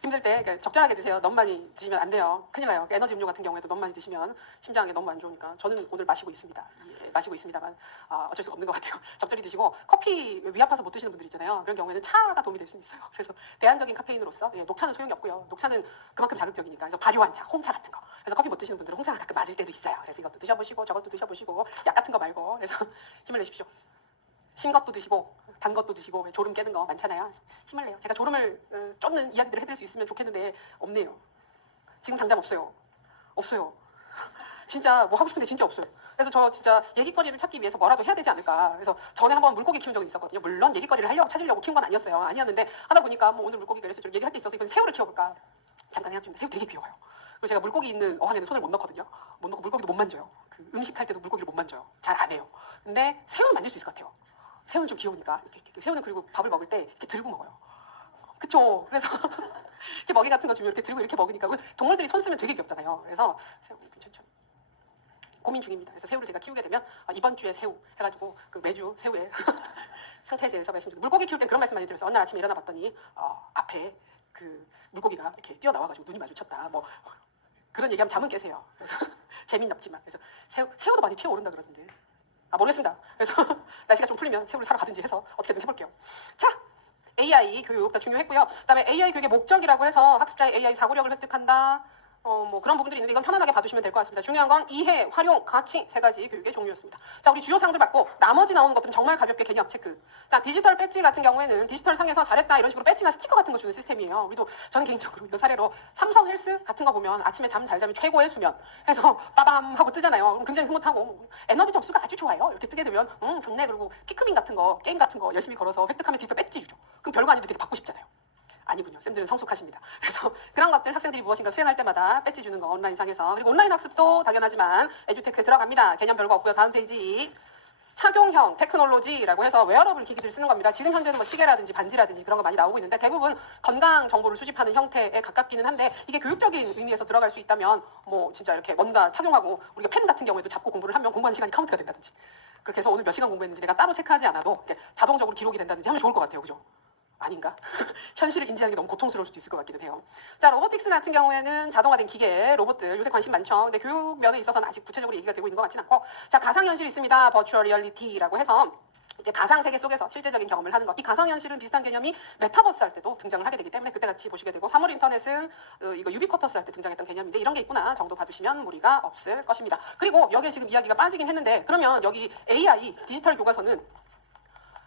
힘들 때 적절하게 드세요. 너무 많이 드시면 안 돼요. 큰일 나요. 에너지 음료 같은 경우에도 너무 많이 드시면 심장에 너무 안 좋으니까. 저는 오늘 마시고 있습니다. 예, 마시고 있습니다만 어쩔 수가 없는 것 같아요. 적절히 드시고, 커피 위 아파서 못 드시는 분들 있잖아요. 그런 경우에는 차가 도움이 될 수 있어요. 그래서 대안적인 카페인으로서, 녹차는 소용이 없고요. 녹차는 그만큼 자극적이니까. 그래서 발효한 차, 홍차 같은 거. 그래서 커피 못 드시는 분들은 홍차가 가끔 맞을 때도 있어요. 그래서 이것도 드셔보시고 저것도 드셔보시고, 약 같은 거 말고. 그래서 힘을 내십시오. 신 것도 드시고 단 것도 드시고, 졸음 깨는 거 많잖아요. 힘을 내요. 제가 졸음을 쫓는 이야기들을 해드릴 수 있으면 좋겠는데 없네요. 지금 당장 없어요. 진짜 뭐 하고 싶은데 진짜 없어요. 그래서 저 진짜 얘기거리를 찾기 위해서 뭐라도 해야 되지 않을까. 그래서 전에 한번 물고기 키운 적이 있었거든요. 물론 얘기거리를 찾으려고 키운 건 아니었는데 하다 보니까 뭐 오늘 물고기가 이래서 좀 얘기할 게 있어서 이번 새우를 키워볼까 잠깐 생각 중인데, 새우 되게 귀여워요. 그리고 제가 물고기 있는 어항에는 손을 못 넣거든요. 못 넣고 물고기도 못 만져요. 그 음식할 때도 물고기를 못 만져요. 잘 안 해요. 근데 새우는 만질 수 있을 것 같아요. 새우는 좀 귀여우니까. 이렇게. 새우는 그리고 밥을 먹을 때 이렇게 들고 먹어요. 그쵸? 그래서 이렇게 먹이 같은 거 주면 이렇게 들고 이렇게 먹으니까. 동물들이 손 쓰면 되게 귀엽잖아요. 그래서 새우 괜찮죠? 고민 중입니다. 그래서 새우를 제가 키우게 되면 이번 주에 새우 해가지고 그 매주 새우의 상태에 대해서 말씀드리고, 물고기 키울 때 그런 말씀 많이 드렸어요. 어느 날 아침에 일어나 봤더니 앞에 그 물고기가 이렇게 뛰어나와가지고 눈이 마주쳤다. 뭐 그런 얘기하면 잠은 깨세요. 그래서 재미는 없지만. 그래서 새우도 많이 튀어오른다 그러던데. 모르겠습니다. 그래서 날씨가 좀 풀리면 새우를 사러 가든지 해서 어떻게든 해볼게요. 자, AI 교육 다 중요했고요. 그다음에 AI 교육의 목적이라고 해서 학습자의 AI 사고력을 획득한다. 뭐 그런 부분들이 있는데 이건 편안하게 봐두시면 될 것 같습니다. 중요한 건 이해, 활용, 가치 세 가지 교육의 종류였습니다. 자, 우리 주요 사항들 받고 나머지 나오는 것들은 정말 가볍게 개념 체크. 자, 디지털 배지 같은 경우에는 디지털 상에서 잘했다 이런 식으로 배지나 스티커 같은 거 주는 시스템이에요. 우리도 저는 개인적으로 이거 사례로 삼성 헬스 같은 거 보면 아침에 잠 잘 자면 최고의 수면 해서 빠밤 하고 뜨잖아요. 그럼 굉장히 흐뭇하고 에너지 접수가 아주 좋아요. 이렇게 뜨게 되면 좋네. 그리고 피크민 같은 거, 게임 같은 거 열심히 걸어서 획득하면 디지털 배지 주죠. 그럼 별거 아닌데 되게 받고 싶잖아요. 아니군요. 쌤들은 성숙하십니다. 그래서 그런 것들 학생들이 무엇인가 수행할 때마다 배지 주는 거 온라인상에서. 그리고 온라인 학습도 당연하지만 에듀테크에 들어갑니다. 개념 별거 없고요. 다음 페이지. 착용형 테크놀로지라고 해서 웨어러블 기기들을 쓰는 겁니다. 지금 현재는 뭐 시계라든지 반지라든지 그런 거 많이 나오고 있는데 대부분 건강 정보를 수집하는 형태에 가깝기는 한데, 이게 교육적인 의미에서 들어갈 수 있다면 뭐 진짜 이렇게 뭔가 착용하고, 우리가 펜 같은 경우에도 잡고 공부를 하면 공부하는 시간이 카운트가 된다든지, 그렇게 해서 오늘 몇 시간 공부했는지 내가 따로 체크하지 않아도 자동적으로 기록이 된다든지 하면 좋을 것 같아요. 그죠? 아닌가? 현실을 인지하는 게 너무 고통스러울 수도 있을 것 같기는 해요. 자, 로보틱스 같은 경우에는 자동화된 기계, 로봇들 요새 관심 많죠. 근데 교육 면에 있어서는 아직 구체적으로 얘기가 되고 있는 것 같지는 않고, 자, 가상현실이 있습니다. 버추얼 리얼리티라고 해서 이제 가상세계 속에서 실제적인 경험을 하는 것. 이 가상현실은 비슷한 개념이 메타버스 할 때도 등장을 하게 되기 때문에 그때 같이 보시게 되고, 사물 인터넷은 이거 유비쿼터스 할 때 등장했던 개념인데 이런 게 있구나 정도 봐두시면 무리가 없을 것입니다. 그리고 여기에 지금 이야기가 빠지긴 했는데, 그러면 여기 AI 디지털 교과서는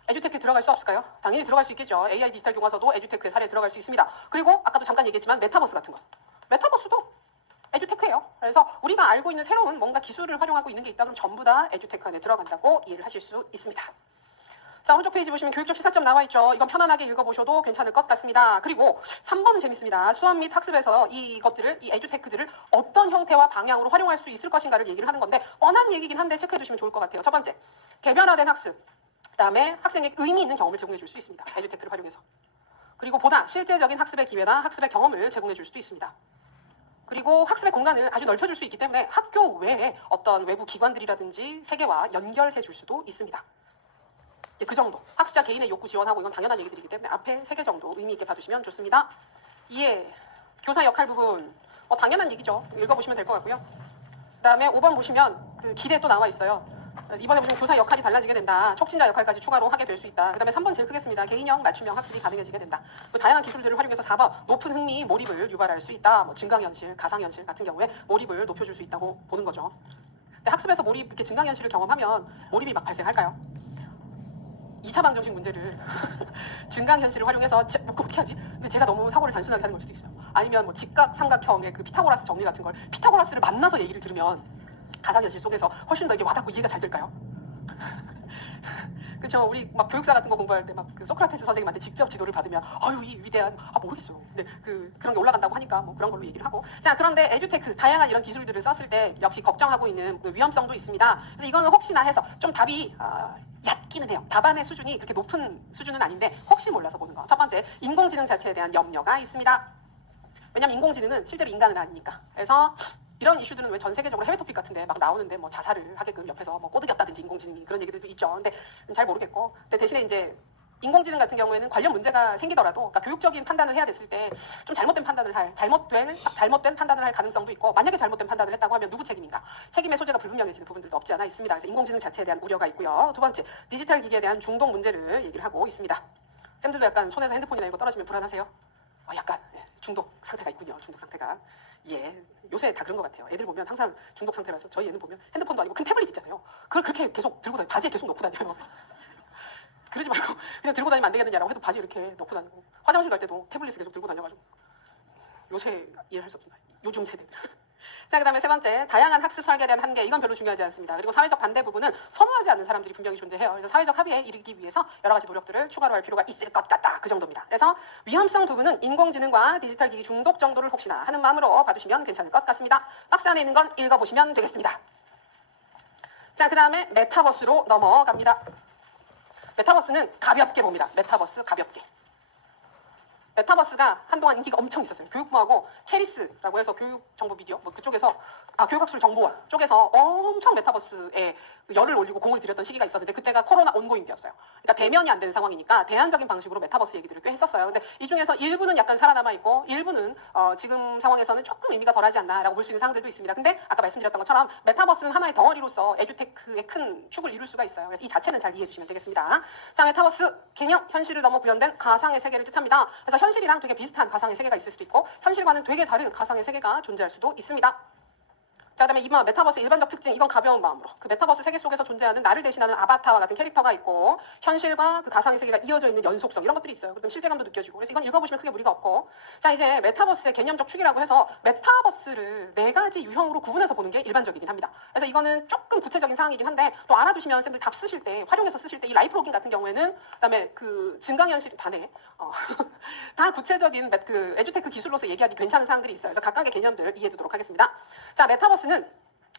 에듀테크에 들어갈 수 없을까요? 당연히 들어갈 수 있겠죠. AI 디지털 교과서도 에듀테크의 사례에 들어갈 수 있습니다. 그리고 아까도 잠깐 얘기했지만 메타버스 같은 거. 메타버스도 에듀테크예요. 그래서 우리가 알고 있는 새로운 뭔가 기술을 활용하고 있는 게 있다 그러면 전부 다 에듀테크 안에 들어간다고 이해를 하실 수 있습니다. 자, 오른쪽 페이지 보시면 교육적 시사점 나와 있죠. 이건 편안하게 읽어보셔도 괜찮을 것 같습니다. 그리고 3번은 재밌습니다. 수업 및 학습에서 이것들을, 이 에듀테크들을 어떤 형태와 방향으로 활용할 수 있을 것인가를 얘기를 하는 건데, 뻔한 얘기긴 한데 체크해 두시면 좋을 것 같아요. 첫 번째, 개별화된 학습. 그다음에 학생에게 의미 있는 경험을 제공해 줄 수 있습니다. 에듀테크를 활용해서. 그리고 보다 실제적인 학습의 기회나 학습의 경험을 제공해 줄 수도 있습니다. 그리고 학습의 공간을 아주 넓혀줄 수 있기 때문에 학교 외에 어떤 외부 기관들이라든지 세계와 연결해 줄 수도 있습니다. 그 정도. 학습자 개인의 욕구 지원하고 이건 당연한 얘기들이기 때문에 앞에 3개 정도 의미 있게 봐두시면 좋습니다. 이해. 교사 역할 부분. 당연한 얘기죠. 읽어보시면 될 것 같고요. 그 다음에 5번 보시면 그 길에 또 나와 있어요. 이번에 보시면 교사 역할이 달라지게 된다. 촉진자 역할까지 추가로 하게 될 수 있다. 그 다음에 3번 제일 크겠습니다. 개인형, 맞춤형 학습이 가능해지게 된다. 또 다양한 기술들을 활용해서 4번 높은 흥미, 몰입을 유발할 수 있다. 뭐 증강현실, 가상현실 같은 경우에 몰입을 높여줄 수 있다고 보는 거죠. 근데 학습에서 몰입, 이렇게 증강현실을 경험하면 몰입이 막 발생할까요? 2차 방정식 문제를 증강현실을 활용해서 어떻게 하지? 근데 제가 너무 사고를 단순하게 하는 걸 수도 있어요. 아니면 뭐 직각 삼각형의 그 피타고라스 정리 같은 걸 피타고라스를 만나서 얘기를 들으면 가상현실 속에서 훨씬 더 이게 와닿고 이해가 잘 될까요? 그렇죠. 우리 막 교육사 같은 거 공부할 때 막 그 소크라테스 선생님한테 직접 지도를 받으면 아유 이 위대한 모르겠어요. 근데 그런 게 올라간다고 하니까 뭐 그런 걸로 얘기를 하고. 자, 그런데 에듀테크 다양한 이런 기술들을 썼을 때 역시 걱정하고 있는 위험성도 있습니다. 그래서 이거는 혹시나 해서 좀 답이 얕기는 해요. 답안의 수준이 그렇게 높은 수준은 아닌데 혹시 몰라서 보는 거. 첫 번째, 인공지능 자체에 대한 염려가 있습니다. 왜냐면 인공지능은 실제로 인간은 아니니까. 그래서 이런 이슈들은 왜 전 세계적으로 해외 토픽 같은데 막 나오는데 뭐 자살을 하게끔 옆에서 뭐 꼬드겼다든지 인공지능이 그런 얘기들도 있죠. 근데 잘 모르겠고. 근데 대신에 이제 인공지능 같은 경우에는 관련 문제가 생기더라도 그러니까 교육적인 판단을 해야 됐을 때 좀 잘못된 판단을 할 잘못된 판단을 할 가능성도 있고, 만약에 잘못된 판단을 했다고 하면 누구 책임인가? 책임의 소재가 불분명해지는 부분들도 없지 않아 있습니다. 그래서 인공지능 자체에 대한 우려가 있고요. 두 번째, 디지털 기기에 대한 중독 문제를 얘기를 하고 있습니다. 쌤들도 약간 손에서 핸드폰이나 이거 떨어지면 불안하세요? 약간 중독 상태가 있군요. 중독 상태가. 예, 요새 다 그런 것 같아요. 애들 보면 항상 중독 상태라서 저희 애는 보면 핸드폰도 아니고 큰 태블릿 있잖아요. 그걸 그렇게 계속 들고 다녀요. 바지에 계속 넣고 다녀요. 그러지 말고 그냥 들고 다니면 안 되겠느냐라고 해도 바지에 이렇게 넣고 다니고, 화장실 갈 때도 태블릿을 계속 들고 다녀가지고 요새 이해할 수 없습니다. 요즘 세대들. 자, 그 다음에 세 번째, 다양한 학습 설계에 대한 한계. 이건 별로 중요하지 않습니다. 그리고 사회적 반대 부분은 선호하지 않는 사람들이 분명히 존재해요. 그래서 사회적 합의에 이르기 위해서 여러 가지 노력들을 추가로 할 필요가 있을 것 같다. 그 정도입니다. 그래서 위험성 부분은 인공지능과 디지털 기기 중독 정도를 혹시나 하는 마음으로 봐주시면 괜찮을 것 같습니다. 박스 안에 있는 건 읽어보시면 되겠습니다. 자, 그 다음에 메타버스로 넘어갑니다. 메타버스는 가볍게 봅니다. 메타버스 가볍게. 메타버스가 한동안 인기가 엄청 있었어요. 교육부하고 캐리스라고 해서 교육정보미디어 그쪽에서 교육학술정보원 쪽에서 엄청 메타버스에 열을 올리고 공을 들였던 시기가 있었는데, 그때가 코로나 온고잉 때였어요. 그러니까 대면이 안 되는 상황이니까 대안적인 방식으로 메타버스 얘기들을 꽤 했었어요. 근데 이 중에서 일부는 약간 살아남아 있고 일부는 지금 상황에서는 조금 의미가 덜하지 않나라고 볼 수 있는 사항들도 있습니다. 근데 아까 말씀드렸던 것처럼 메타버스는 하나의 덩어리로서 에듀테크의 큰 축을 이룰 수가 있어요. 그래서 이 자체는 잘 이해해 주시면 되겠습니다. 자, 메타버스 개념, 현실을 넘어 구현된 가상의 세계를 뜻합니다. 그래서 현실이랑 되게 비슷한 가상의 세계가 있을 수도 있고 현실과는 되게 다른 가상의 세계가 존재할 수도 있습니다. 자, 그다음에 이번 메타버스 일반적 특징, 이건 가벼운 마음으로. 그 메타버스 세계 속에서 존재하는 나를 대신하는 아바타와 같은 캐릭터가 있고 현실과 그 가상의 세계가 이어져 있는 연속성, 이런 것들이 있어요. 그럼 실제감도 느껴지고. 그래서 이건 읽어보시면 크게 무리가 없고. 자, 이제 메타버스의 개념적 축이라고 해서 메타버스를 4가지 유형으로 구분해서 보는 게 일반적이긴 합니다. 그래서 이거는 조금 구체적인 사항이긴 한데 또 알아두시면 쌤들 답 쓰실 때, 활용해서 쓰실 때 이 라이프 로깅 같은 경우에는, 그다음에 그 증강현실 다네. 다 구체적인 그 에듀테크 기술로서 얘기하기 괜찮은 사항들이 있어요. 그래서 각각의 개념들 이해해 두도록 하겠습니다. 자, 메타버스는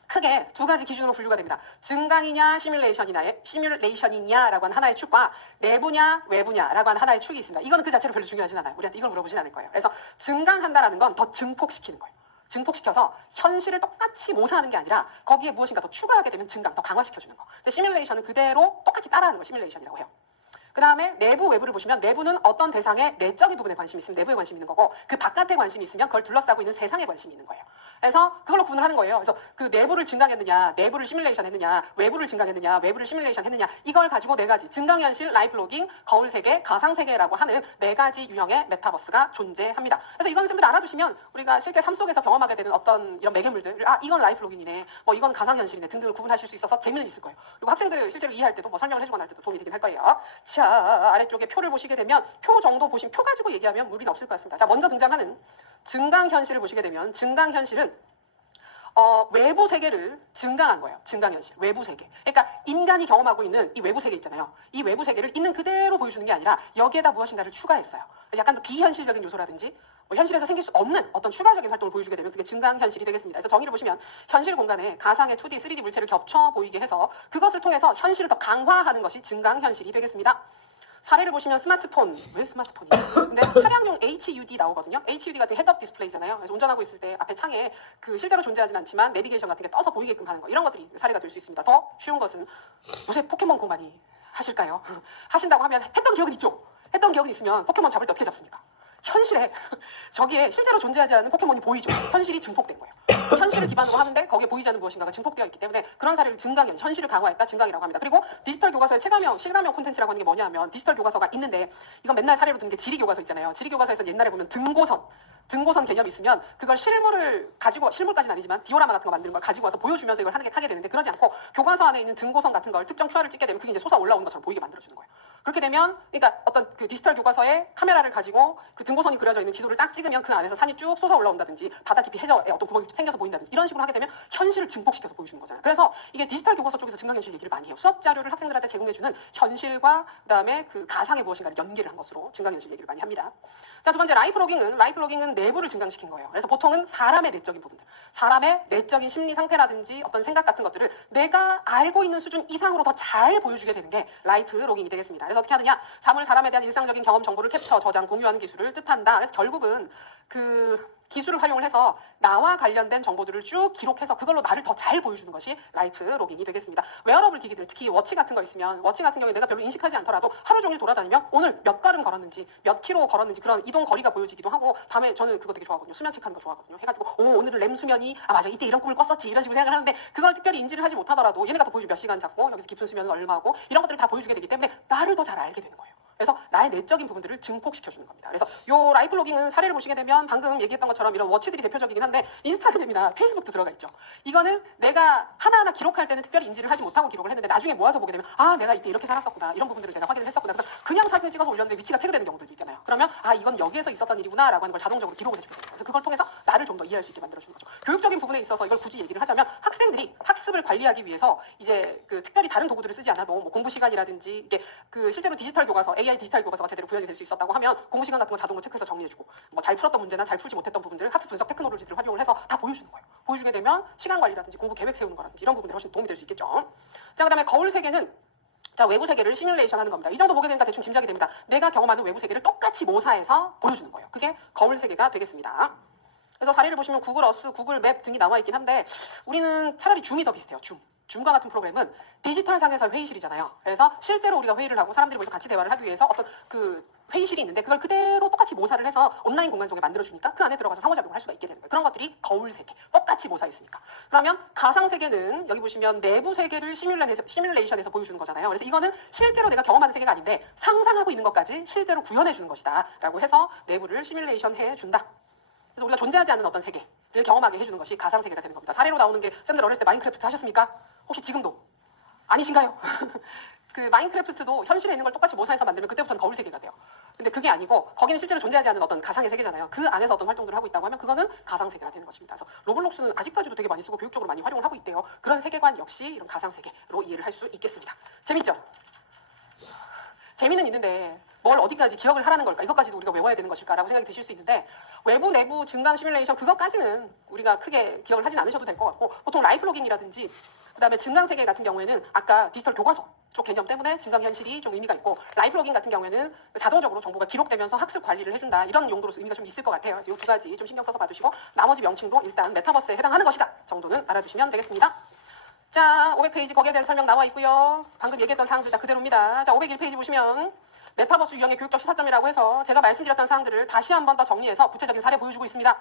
크게 2가지 기준으로 분류가 됩니다. 증강이냐 시뮬레이션이냐라고 하는 하나의 축과 내부냐 외부냐라고 하는 하나의 축이 있습니다. 이거는 그 자체로 별로 중요하진 않아요. 우리한테 이걸 물어보진 않을 거예요. 그래서 증강한다라는 건 더 증폭시키는 거예요. 증폭시켜서 현실을 똑같이 모사하는 게 아니라 거기에 무엇인가 더 추가하게 되면 증강, 더 강화시켜주는 거. 근데 시뮬레이션은 그대로 똑같이 따라하는 걸 시뮬레이션이라고 해요. 그 다음에 내부, 외부를 보시면 내부는 어떤 대상의 내적인 부분에 관심이 있으면 내부에 관심이 있는 거고, 그 바깥에 관심이 있으면 그걸 둘러싸고 있는 세상에 관심이 있는 거예요. 그래서 그걸로 구분을 하는 거예요. 그래서 그 내부를 증강했느냐, 내부를 시뮬레이션 했느냐, 외부를 증강했느냐, 외부를 시뮬레이션 했느냐, 이걸 가지고 4가지, 증강현실, 라이프로깅, 거울세계, 가상세계라고 하는 4가지 유형의 메타버스가 존재합니다. 그래서 이건 쌤들 알아두시면 우리가 실제 삶 속에서 경험하게 되는 어떤 이런 매개물들, 이건 라이프로깅이네, 뭐 이건 가상현실이네 등등을 구분하실 수 있어서 재미는 있을 거예요. 그리고 학생들 실제로 이해할 때도 뭐 설명을 해주거나 할 때도 도움이 되긴 할 거예요. 자, 아래쪽에 표를 보시게 되면 표 정도 보시면, 표 가지고 얘기하면 무리는 없을 것 같습니다. 자, 먼저 등장하는 증강현실을 보시게 되면 증강현실은 외부 세계를 증강한 거예요. 증강현실, 외부 세계. 그러니까 인간이 경험하고 있는 이 외부 세계 있잖아요. 이 외부 세계를 있는 그대로 보여주는 게 아니라 여기에다 무엇인가를 추가했어요. 그래서 약간 더 비현실적인 요소라든지 뭐 현실에서 생길 수 없는 어떤 추가적인 활동을 보여주게 되면 그게 증강현실이 되겠습니다. 그래서 정의를 보시면 현실 공간에 가상의 2D, 3D 물체를 겹쳐 보이게 해서 그것을 통해서 현실을 더 강화하는 것이 증강현실이 되겠습니다. 사례를 보시면 스마트폰, 왜 스마트폰이에요? 근데 차량용 HUD 나오거든요. HUD 같은 헤드업 디스플레이잖아요. 그래서 운전하고 있을 때 앞에 창에 그 실제로 존재하진 않지만 내비게이션 같은 게 떠서 보이게끔 하는 거, 이런 것들이 사례가 될 수 있습니다. 더 쉬운 것은 요새 포켓몬고 많이 하실까요? 하신다고 하면 했던 기억은 있죠? 했던 기억은 있으면 포켓몬 잡을 때 어떻게 잡습니까? 현실에 저기에 실제로 존재하지 않는 포켓몬이 보이죠. 현실이 증폭된 거예요. 현실을 기반으로 하는데 거기에 보이지 않는 무엇인가가 증폭되어 있기 때문에 그런 사례를 증강현, 현실을 강화했다 증강이라고 합니다. 그리고 디지털 교과서의 체감형, 실감형 콘텐츠라고 하는 게 뭐냐면 디지털 교과서가 있는데 이건 맨날 사례로 드는 게 지리 교과서 있잖아요. 지리 교과서에서 옛날에 보면 등고선 개념이 있으면 그걸 실물을 가지고, 실물까지는 아니지만 디오라마 같은 거 만드는 걸 가지고 와서 보여주면서 이걸 하게 되는데, 그러지 않고 교과서 안에 있는 등고선 같은 걸 특정 QR을 찍게 되면 그게 이제 솟아 올라오는 것처럼 보이게 만들어주는 거예요. 그렇게 되면, 그러니까 어떤 그 디지털 교과서에 카메라를 가지고 그 등고선이 그려져 있는 지도를 딱 찍으면 그 안에서 산이 쭉 솟아 올라온다든지 바다 깊이 해저에 어떤 구멍이 생겨서 보인다든지 이런 식으로 하게 되면 현실을 증폭시켜서 보여주는 거잖아요. 그래서 이게 디지털 교과서 쪽에서 증강현실 얘기를 많이 해요. 수업 자료를 학생들한테 제공해주는 현실과 그다음에 그 가상의 무엇인가를 연계를 한 것으로 증강현실 얘기를 많이 합니다. 자, 두 번째 라이프 로깅은 내부를 증강시킨 거예요. 그래서 보통은 사람의 내적인 부분들, 사람의 내적인 심리 상태라든지 어떤 생각 같은 것들을 내가 알고 있는 수준 이상으로 더 잘 보여주게 되는 게 라이프 로깅이 되겠습니다. 그래서 어떻게 하느냐? 사물, 사람에 대한 일상적인 경험 정보를 캡처, 저장, 공유하는 기술을 뜻한다. 그래서 결국은 그 기술을 활용을 해서 나와 관련된 정보들을 쭉 기록해서 그걸로 나를 더 잘 보여주는 것이 라이프 로깅이 되겠습니다. 웨어러블 기기들, 특히 워치 같은 거 있으면, 워치 같은 경우에 내가 별로 인식하지 않더라도 하루 종일 돌아다니면 오늘 몇 걸음 걸었는지, 몇 킬로 걸었는지 그런 이동 거리가 보여지기도 하고, 밤에 저는 그거 되게 좋아하거든요. 수면 체크하는 거 좋아하거든요. 해가지고 오늘은 렘 수면이, 맞아, 이때 이런 꿈을 꿨었지, 이런 식으로 생각을 하는데 그걸 특별히 인지를 하지 못하더라도 얘네가 더 보여주고 몇 시간 잤고 여기서 깊은 수면은 얼마고 이런 것들을 다 보여주게 되기 때문에 나를 더 잘 알게 되는 거예요. 그래서 나의 내적인 부분들을 증폭시켜주는 겁니다. 그래서 요 라이프 로깅은 사례를 보시게 되면 방금 얘기했던 것처럼 이런 워치들이 대표적이긴 한데 인스타그램이나 페이스북도 들어가 있죠. 이거는 내가 하나하나 기록할 때는 특별히 인지를 하지 못하고 기록을 했는데 나중에 모아서 보게 되면 내가 이때 이렇게 살았었구나, 이런 부분들을 내가 확인을 했었구나. 그냥 사진을 찍어서 올렸는데 위치가 태그되는 경우들도 있잖아요. 그러면 이건 여기에서 있었던 일이구나 라고 하는 걸 자동적으로 기록을 해주는 거예요. 그래서 그걸 통해서 나를 좀 더 이해할 수 있게 만들어주는 거죠. 교육적인 부분에 있어서 이걸 굳이 얘기를 하자면 학생들이 학습을 관리하기 위해서 이제 그 특별히 다른 도구들을 쓰지 않아도 뭐 공부 시간이라든지 이게 그 실제로 디지털 교과서, AI 디지털 교과서가 제대로 구현이 될 수 있었다고 하면 공부 시간 같은 거 자동으로 체크해서 정리해주고, 뭐 잘 풀었던 문제나 잘 풀지 못했던 부분들 학습 분석 테크놀로지들을 활용을 해서 다 보여주는 거예요. 보여주게 되면 시간 관리라든지 공부 계획 세우는 거라든지 이런 부분들이 훨씬 도움이 될 수 있겠죠. 자, 그다음에 거울 세계는 외부 세계를 시뮬레이션 하는 겁니다. 이 정도 보게 되니까 대충 짐작이 됩니다. 내가 경험하는 외부 세계를 똑같이 모사해서 보여주는 거예요. 그게 거울 세계가 되겠습니다. 그래서 사례를 보시면 구글 어스, 구글 맵 등이 나와 있긴 한데 우리는 차라리 줌이 더 비슷해요. 줌과 같은 프로그램은 디지털 상에서 회의실이잖아요. 그래서 실제로 우리가 회의를 하고 사람들이 모여서 같이 대화를 하기 위해서 어떤 그 회의실이 있는데 그걸 그대로 똑같이 모사를 해서 온라인 공간 속에 만들어주니까 그 안에 들어가서 상호작용을 할 수가 있게 되는 거예요. 그런 것들이 거울 세계, 똑같이 모사했으니까. 그러면 가상 세계는 여기 보시면 내부 세계를 시뮬레이션해서 보여주는 거잖아요. 그래서 이거는 실제로 내가 경험하는 세계가 아닌데 상상하고 있는 것까지 실제로 구현해주는 것이다 라고 해서 내부를 시뮬레이션 해준다. 그래서 우리가 존재하지 않는 어떤 세계를 경험하게 해주는 것이 가상 세계가 되는 겁니다. 사례로 나오는 게 쌤들 어렸을 때 마인크래프트 하셨습니까? 혹시 지금도? 아니신가요? 그 마인크래프트도 현실에 있는 걸 똑같이 모사해서 만들면 그때부터는 거울 세계가 돼요. 근데 그게 아니고 거기는 실제로 존재하지 않는 어떤 가상의 세계잖아요. 그 안에서 어떤 활동들을 하고 있다고 하면 그거는 가상 세계가 되는 것입니다. 그래서 로블록스는 아직까지도 되게 많이 쓰고 교육적으로 많이 활용을 하고 있대요. 그런 세계관 역시 이런 가상 세계로 이해를 할 수 있겠습니다. 재밌죠? 재미는 있는데 뭘 어디까지 기억을 하라는 걸까? 이것까지도 우리가 외워야 되는 것일까라고 생각이 드실 수 있는데 외부 내부 증강 시뮬레이션 그것까지는 우리가 크게 기억을 하진 않으셔도 될 것 같고 보통 라이프 로깅이라든지 그다음에 증강 세계 같은 경우에는 아까 디지털 교과서 쪽 개념 때문에 증강 현실이 좀 의미가 있고 라이프 로깅 같은 경우에는 자동적으로 정보가 기록되면서 학습 관리를 해준다 이런 용도로 의미가 좀 있을 것 같아요. 이 두 가지 좀 신경 써서 봐주시고 나머지 명칭도 일단 메타버스에 해당하는 것이다 정도는 알아두시면 되겠습니다. 자, 500페이지 거기에 대한 설명 나와 있고요. 방금 얘기했던 사항들 다 그대로입니다. 자, 501페이지 보시면 메타버스 유형의 교육적 시사점이라고 해서 제가 말씀드렸던 사항들을 다시 한 번 더 정리해서 구체적인 사례 보여주고 있습니다.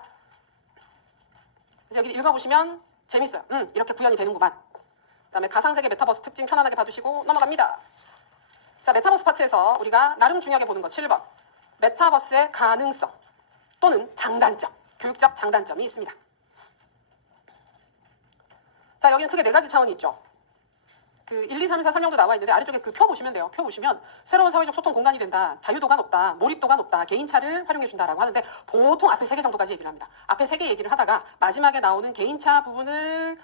그래서 여기 읽어보시면 재밌어요. 이렇게 구현이 되는구만. 그 다음에 가상세계 메타버스 특징 편안하게 봐두시고 넘어갑니다. 자, 메타버스 파트에서 우리가 나름 중요하게 보는 것 7번. 메타버스의 가능성 또는 장단점, 교육적 장단점이 있습니다. 자, 여기는 크게 네 가지 차원이 있죠. 그 1, 2, 3, 4 설명도 나와 있는데 아래쪽에 그 표 보시면 돼요. 표 보시면 새로운 사회적 소통 공간이 된다. 자유도가 높다. 몰입도가 높다. 개인차를 활용해준다라고 하는데 보통 앞에 3개 정도까지 얘기를 합니다. 앞에 3개 얘기를 하다가 마지막에 나오는 개인차 부분을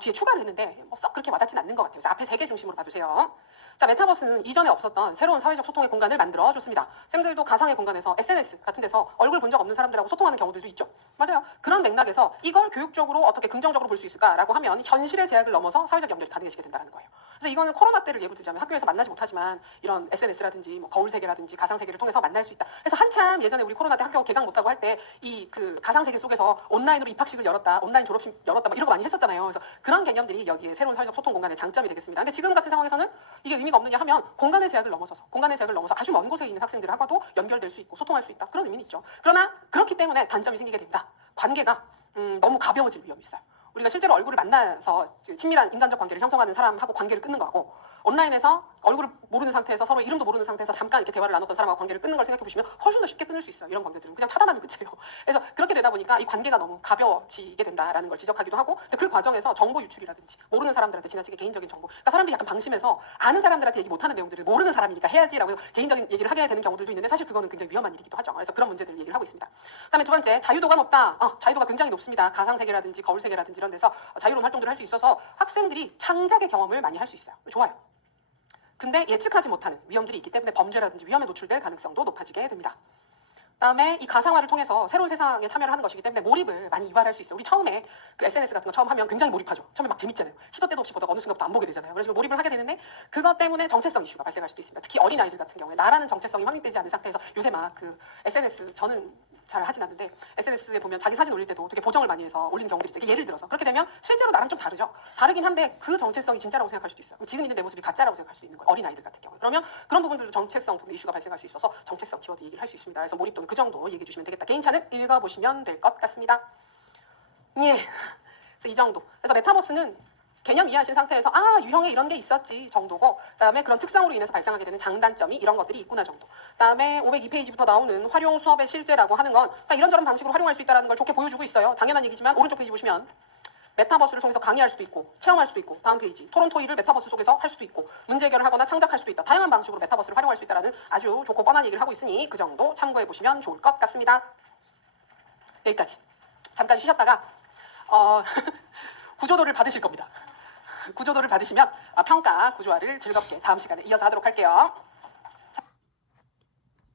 뒤에 추가를 했는데 뭐 썩 그렇게 와닿진 않는 것 같아요. 그래서 앞에 3개 중심으로 봐주세요. 자, 메타버스는 이전에 없었던 새로운 사회적 소통의 공간을 만들어줬습니다. 쌤들도 가상의 공간에서 SNS 같은 데서 얼굴 본 적 없는 사람들하고 소통하는 경우들도 있죠. 맞아요. 그런 맥락에서 이걸 교육적으로 어떻게 긍정적으로 볼 수 있을까라고 하면 현실의 제약을 넘어서 사회적 연결이 가능해지게 된다는 거예요. 그래서 이거는 코로나 때를 예로 들자면 학교에서 만나지 못하지만 이런 SNS라든지 뭐 거울 세계라든지 가상 세계를 통해서 만날 수 있다. 그래서 한참 예전에 우리 코로나 때 학교 개강 못하고 할 때 이 그 가상 세계 속에서 온라인으로 입학식을 열었다, 온라인 졸업식 열었다 막 이런 거 많이 했었잖아요. 그래서 그런 개념들이 여기에 새로운 사회적 소통 공간의 장점이 되겠습니다. 근데 지금 같은 상황에서는 이게 의미가 없느냐 하면 공간의 제약을 넘어서 아주 먼 곳에 있는 학생들하고도 연결될 수 있고 소통할 수 있다. 그런 의미는 있죠. 그러나 그렇기 때문에 단점이 생기게 됩니다. 관계가 너무 가벼워질 위험이 있어요. 우리가 실제로 얼굴을 만나서 친밀한 인간적 관계를 형성하는 사람하고 관계를 끊는 거하고 온라인에서 얼굴을 모르는 상태에서 서로 이름도 모르는 상태에서 잠깐 이렇게 대화를 나눴던 사람하고 관계를 끊는 걸 생각해 보시면 훨씬 더 쉽게 끊을 수 있어요. 이런 관계들은 그냥 차단하면 끝이에요. 그래서 그렇게 되다 보니까 이 관계가 너무 가벼워지게 된다라는 걸 지적하기도 하고 그 과정에서 정보 유출이라든지 모르는 사람들한테 지나치게 개인적인 정보 그러니까 사람들이 약간 방심해서 아는 사람들한테 얘기 못하는 내용들을 모르는 사람이니까 해야지라고 해서 개인적인 얘기를 하게 되는 경우들도 있는데 사실 그거는 굉장히 위험한 일이기도 하죠. 그래서 그런 문제들을 얘기를 하고 있습니다. 그다음에 두 번째 자유도가 높다. 자유도가 굉장히 높습니다. 가상세계라든지 거울세계라든지 이런 데서 자유로운 활동들을 할 수 있어서 학생들이 창작의 경험을 많이 할 수 있어요. 좋아요. 근데 예측하지 못하는 위험들이 있기 때문에 범죄라든지 위험에 노출될 가능성도 높아지게 됩니다. 그다음에 이 가상화를 통해서 새로운 세상에 참여를 하는 것이기 때문에 몰입을 많이 유발할 수 있어요. 우리 처음에 그 SNS 같은 거 처음 하면 굉장히 몰입하죠. 처음에 막 재밌잖아요. 시도 때도 없이 보다가 어느 순간부터 안 보게 되잖아요. 그래서 몰입을 하게 되는데 그것 때문에 정체성 이슈가 발생할 수도 있습니다. 특히 어린아이들 같은 경우에 나라는 정체성이 확립되지 않은 상태에서 요새 막 그 SNS 저는 잘 하진 않는데 SNS에 보면 자기 사진 올릴 때도 되게 보정을 많이 해서 올리는 경우들이 있어요. 예를 들어서 그렇게 되면 실제로 나랑 좀 다르죠. 다르긴 한데 그 정체성이 진짜라고 생각할 수도 있어요. 지금 있는 내 모습이 가짜라고 생각할 수도 있는 거예요. 어린아이들 같은 경우에. 그러면 그런 부분들도 정체성 부분 이슈가 발생할 수 있어서 정체성 키워드 얘기를 할 수 있습니다. 그래서 몰입도는 그 정도 얘기해 주시면 되겠다. 개인차는 읽어보시면 될 것 같습니다. 예. 그래서 이 정도. 그래서 메타버스는 개념 이해하신 상태에서 유형에 이런 게 있었지 정도고 그다음에 그런 특성으로 인해서 발생하게 되는 장단점이 이런 것들이 있구나 정도. 그다음에 502페이지부터 나오는 활용 수업의 실제라고 하는 건 이런저런 방식으로 활용할 수 있다는 걸 좋게 보여주고 있어요. 당연한 얘기지만 오른쪽 페이지 보시면 메타버스를 통해서 강의할 수도 있고 체험할 수도 있고 다음 페이지 토론 토의를 메타버스 속에서 할 수도 있고 문제 해결을 하거나 창작할 수도 있다. 다양한 방식으로 메타버스를 활용할 수 있다는 아주 좋고 뻔한 얘기를 하고 있으니 그 정도 참고해 보시면 좋을 것 같습니다. 여기까지. 잠깐 쉬셨다가 구조도를 받으실 겁니다. 구조도를 받으시면 평가 구조화를 즐겁게 다음 시간에 이어서 하도록 할게요.